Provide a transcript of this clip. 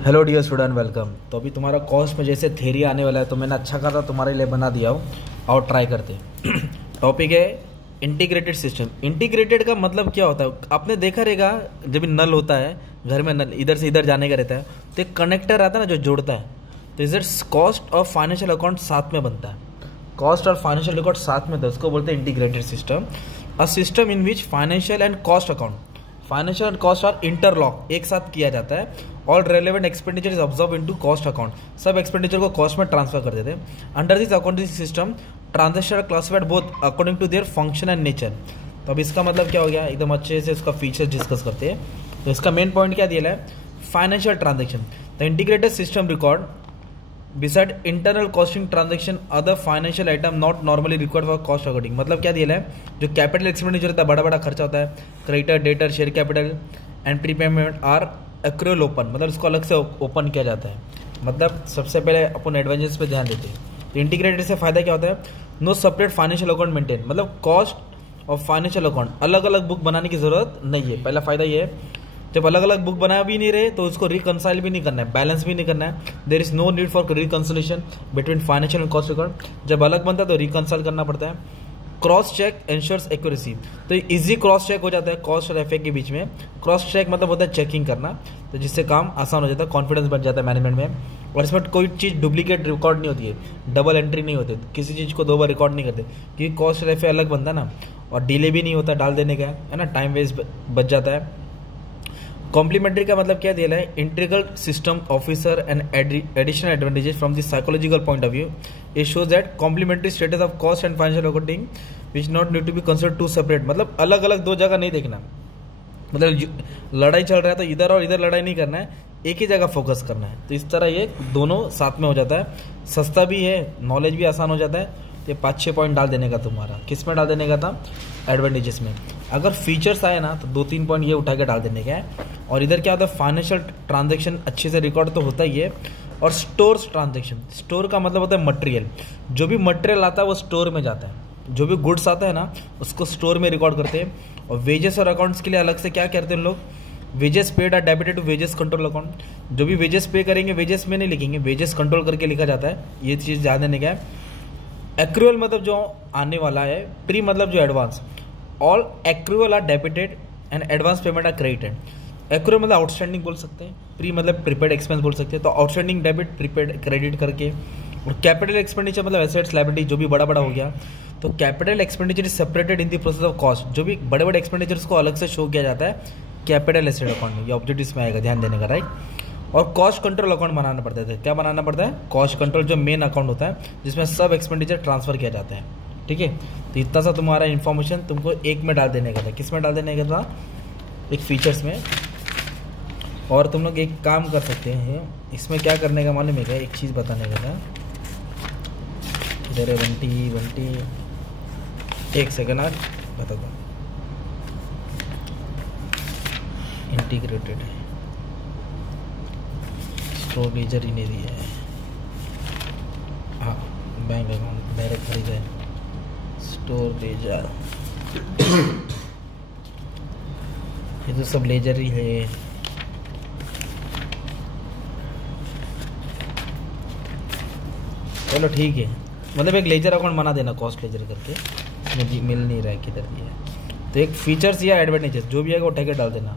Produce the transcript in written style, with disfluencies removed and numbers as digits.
Hello dear student, welcome. तो अभी तुम्हारा कोर्स में जैसे थ्योरी आने वाला है तो मैंने अच्छा खासा तुम्हारे लिए बना दिया हो और ट्राई करते। टॉपिक है इंटीग्रेटेड सिस्टम। इंटीग्रेटेड का मतलब क्या होता है? आपने देखा रहेगा जब नल होता है घर में, नल इधर से इधर जाने का रहता है तो एक कनेक्टर आता है ना जो जोड़ता है। तो इधर कॉस्ट और फाइनेंशियल अकाउंट साथ में बनता है। कॉस्ट और फाइनेंशियल रिकॉर्ड साथ में, उसको बोलते हैं integrated system. A system in which financial and cost account, financial and cost are interlock, एक साथ किया जाता है। All relevant expenditure is observe into cost account, सब एक्सपेंडिचर को कॉस्ट में ट्रांसफर कर देते हैं। Under this accounting system transaction are classified both according to their function and nature. तो अब इसका मतलब क्या हो गया, एकदम अच्छे से इसका फीचर डिस्कस करते हैं। तो इसका मेन पॉइंट क्या दिया है, financial transaction. The integrated system record beside internal costing transaction other financial item not normally required for cost accounting. मतलब क्या दिया है, जो कैपिटल एक्सपेंडिचर होता है, बड़ा बड़ा खर्चा होता है, creditor, debtor, share capital and prepayment are accrual open, मतलब इसको अलग से ओपन किया जाता है। मतलब सबसे पहले अपन एडवांटेजेस पे ध्यान देते हैं। तो इंटीग्रेटेड से फायदा क्या होता है, no separate financial account maintain, मतलब कॉस्ट और फाइनेंशियल अकाउंट अलग अलग बुक बनाने की जरूरत नहीं है। पहला फायदा ये है, जब अलग अलग बुक बना भी नहीं रहे तो उसको रिकंसाइल भी नहीं करना है, बैलेंस भी नहीं करना है। There is no need for reconciliation between financial and cost account. जब अलग बनता है तो रिकंसाइल करना पड़ता है। क्रॉस चेक इंश्योर्स एक्यूरेसी, तो इजी क्रॉस चेक हो जाता है कॉस्ट और एफए के बीच में। क्रॉस चेक मतलब होता है चेकिंग करना, तो जिससे काम आसान हो जाता है, कॉन्फिडेंस बढ़ जाता है मैनेजमेंट में। और इसमें कोई चीज़ डुप्लीकेट रिकॉर्ड नहीं होती है, डबल एंट्री नहीं होती, किसी चीज़ को दो बार रिकॉर्ड नहीं करते, क्योंकि कॉस्ट और एफए अलग बनता है ना, और डिले भी नहीं होता डाल देने का, है ना, टाइम वेस्ट बच जाता है। कॉम्प्लीमेंट्री का मतलब क्या दिया है, integral system officer and additional advantages from the psychological point of view. It shows that complementary status of cost and financial accounting which not need to be considered to separate. मतलब अलग अलग दो जगह नहीं देखना, मतलब लड़ाई चल रहा है तो इधर और इधर लड़ाई नहीं करना है, एक ही जगह फोकस करना है। तो इस तरह ये दोनों साथ में हो जाता है, सस्ता भी है, नॉलेज भी आसान हो जाता है। ये 5-6 पॉइंट डाल देने का तुम्हारा, किस में डाल देने का था, एडवांटेजेस में। अगर फीचर्स आए ना तो 2-3 पॉइंट ये उठा के डाल देने का है। और इधर क्या होता है, फाइनेंशियल ट्रांजेक्शन अच्छे से रिकॉर्ड तो होता ही है। और स्टोर्स ट्रांजेक्शन, स्टोर का मतलब होता है मटेरियल, जो भी मटेरियल आता है वो स्टोर में जाता है, जो भी गुड्स आता है ना उसको स्टोर में रिकॉर्ड करते हैं। और वेजेस और अकाउंट्स के लिए अलग से क्या करते हैं लोग, wages paid are debited to wages control account. जो भी वेजेस पे करेंगे वेजेस में नहीं लिखेंगे, वेजेस कंट्रोल करके लिखा जाता है, ये चीज़ ध्यान देने का है। एक्रूअल मतलब जो आने वाला है, प्री मतलब जो advance. All accrual are debited and advance payment are credited. Accrual मतलब आउटस्टैंडिंग बोल सकते हैं, प्री मतलब प्रीपेड एक्सपेंस बोल सकते हैं। तो आउटस्टैंडिंग डेबिट, प्रीपेड क्रेडिट करके। और कैपिटल एक्सपेंडिचर मतलब एसेट्स लायबिलिटी, जो भी बड़ा बड़ा हो गया। तो capital expenditure is separated in the process of cost, जो भी बड़े बड़े एक्सपेंडिचर्स को अलग से शो किया जाता है कैपिटल एसेट अकाउंट में, ये ऑब्जेक्टिव्स में आएगा, ध्यान देने का, राइट। और कॉस्ट कंट्रोल अकाउंट बनाना पड़ता है। क्या बनाना पड़ता है, कॉस्ट कंट्रोल, जो मेन अकाउंट होता है जिसमें सब एक्सपेंडिचर ट्रांसफर किया जाता है, ठीक है। तो इतना सा तुम्हारा इन्फॉर्मेशन तुमको एक में डाल देने का था। किस में डाल देने का था, एक फीचर्स में। और तुम लोग एक काम कर सकते हैं, इसमें क्या करने का मालूम है क्या, एक चीज़ बताने का था। इधर है बंटी, एक सेकेंड आज बता दो। इंटीग्रेटेड है, स्टोर लेजर ही नहीं दिया है, हाँ बैंक अकाउंट डायरेक्ट खरीदा है, स्टोर लेजर, ये तो सब लेजर ही है। चलो ठीक है, मतलब एक लेजर अकाउंट बना देना, कॉस्ट लेजर करके, मुझे मिल नहीं रहा है किधर दिया है। तो एक फीचर्स या एडवांटेजेस जो भी है वो उठा के डाल देना।